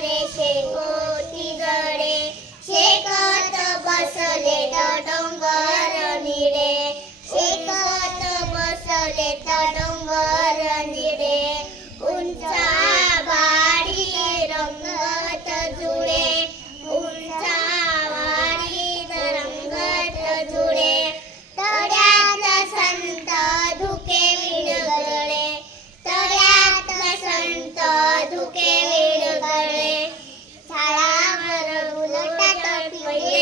গড়ে সে কোটি গড়ে সে কত বসলে ডঙ্গর নিড়ে সে কত বসলে ডঙ্গর Yeah.